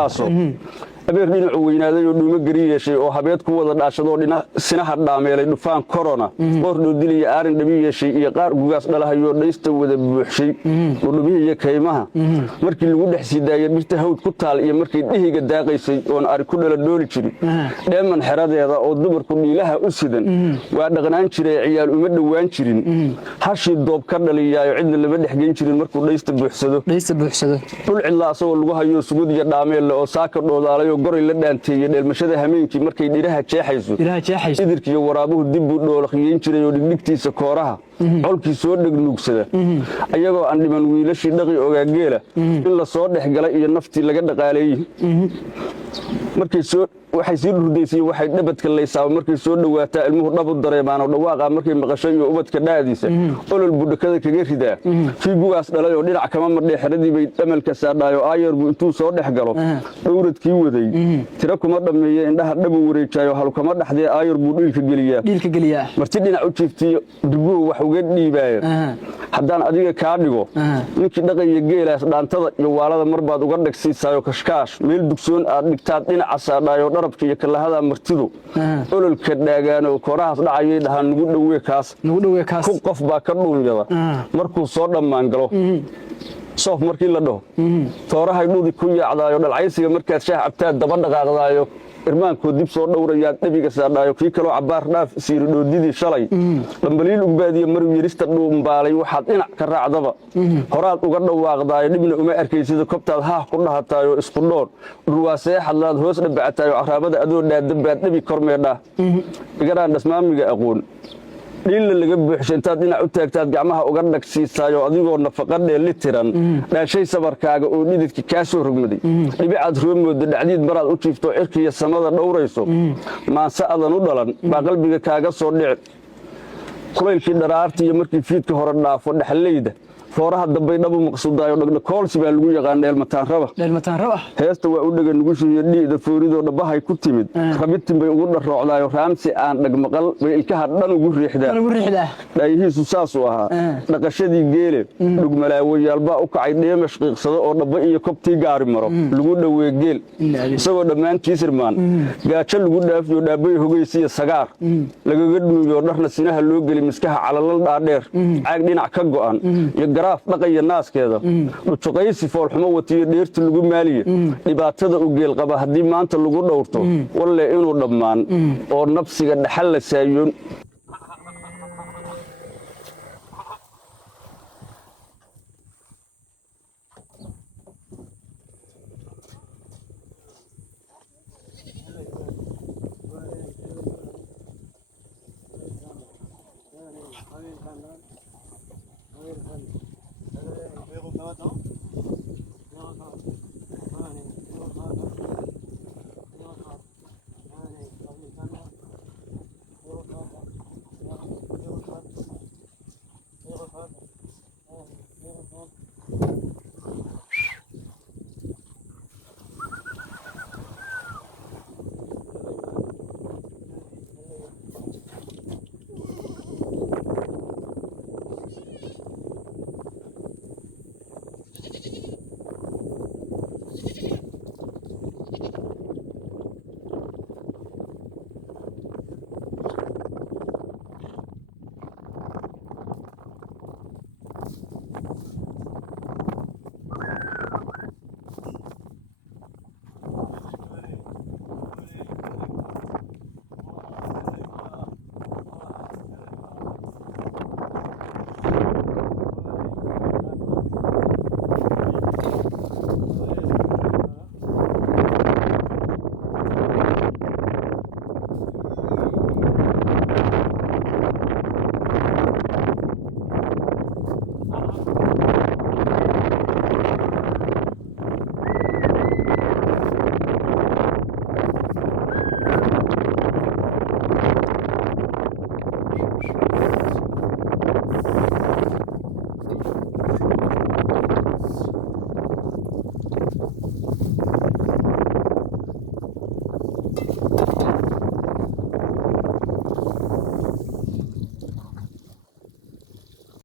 aaso abeer dhinac weynaaday oo dhuumo gari yeeshay oo habeed ku wada dhaashado dhinac sinaha dhaameelay dhufaan corona qoordhow diliya aarin dhabi yeeshay iyo qaar gugaas dhalahayo dhaysta wada buuxshay dhudhubihi iyo kaymaha markii lagu dhex sidaayay dhirta hawd ku taal iyo markii dhihiga daaqaysay oon ari ku dhala dooli jirin dheeman xeradeeda oo dumarku dhiilaha u sidan waa dhaqnaan jiray ciyaal uma dhowaan jirin hashii doob ka dhaliyaayo cidna lama dhexgeyn jirin markuu dhaysta buuxsado dhul cidla asagoo lagu hayo sugud iyo dhaameelle oo saaka dhoodaalay goray la dhaanteeyay dheelmashada hameenkii markay dhiraha jeexayso idirkiyo waraabuhu dib buu dhoolaqiyeen jiray oo dhigdhigtiisa kooraha colkii soo dhegnuugsada ayagoo aan dhiman wiilashii dhaqi ogaageela in la soo dhex galay iyo naftii laga dhaqaaleeyey waxay sii dhurdaysay waxay dhabadka laysaa markay soo dhawaataa ilmuhu dhabu dareemaano dhawaaqa markay maqashay iyo ubadka dhaadiisa olol budhakada kaga ridaa kii gugaas dhalay oo dhinac kama madhay xeradii bay dhamalka saadhaayo aayar buu intuu soo dhex galo dhowradkii waday tira kuma dhammeeye indhaha dhabu wareejaayo halu kama dhaxdee aayar buu dhiilka geliyaa marti dhinac u jiiftiyo dubuhu wax uga dhiibaayo haddaan adiga kaa dhigo ninkii dhaqaya geelaas dhaantada iyo waalada marbaad uga dhagsiisaayo kashkaash meel dugsoon aad dhigtaad dhinaca saadhaayo darabka iyo kalahada martidu ololka dhaagaan oo koorahaas dhacayay dhahaan nugu dhawee kaas ku qof baa ka dhuunyada markuu soo dhammaan galo soof markii la dhaho toorahay dhudi ku yaacdaayo dhalcaysiga markaad shaah cabtaad daba dhaqaaqdaayo irmaankood dib soo dhowrayaad dhabiga saadhaayo kii kaloo cabbaar dhaaf siiri dhoodidii shalay dhambaliil ugbaadiya maruu yerista dhuumbaalay waxaad dhinac ka raacdaba horaad uga dhawaaqdaayo dhibna uma arkaysida kobtaad haah ku dhahataayo isku dhoon dhurwaasee xadlaad hoos dhabacataayo caraabada adoo dhaadabaad dhabi kormeedha igaraan dhasmaamiga aqoon dhiilla laga buuxshay intaad dhinac u taagtaad gacmaha uga dhagsiisaayo adigoo nafaqa dheeli tiran dhaashay sabarkaaga oo dhididka kaa soo rogmaday dhibicaad roomooda dhacdiid maraad u jiifto cirkiiyo samada dhowrayso maanse adan u dhalan baa qalbiga kaaga soo dhici kulaylkii dharaarta iyo markii fiidka hore dhaafo dhexleyda fooraha dambay dhabu maqsuudaayo dhagdha koolsi baa lagu yaqaan dheelmataan raba heesta waa u dhagan nugu shiiyo dhiida fooridoo dhabahay ku timid rabitin bay ugu dharroocdaayo raamsi aan dhagmaqal bay ilkaha dhan ugu riixdaa dhaayihiisu saasuu ahaa dhaqashadii geele dhugmalaawayaalbaa u kacay dheemash qiiqsado oo dhaba iyo kobtii gaari maro lagu dhowee geel isagoo dhammaantiis irmaan gaajo lagu dhaafiyo dhaabay hogaysiya sagaar lagaga dhuubiyo dharna sinaha loo geli miskaha calalal dhaadheer caag dhinac ka go'an iyo garaaf dhaqaya naaskeeda dhujuqaysi foolxumo watiyo dheerti lagu maaliye dhibaatada u geel qaba haddii maanta lagu dhowrto walle inuu dhammaan oo nabsiga dhaxal la saayoon A ver,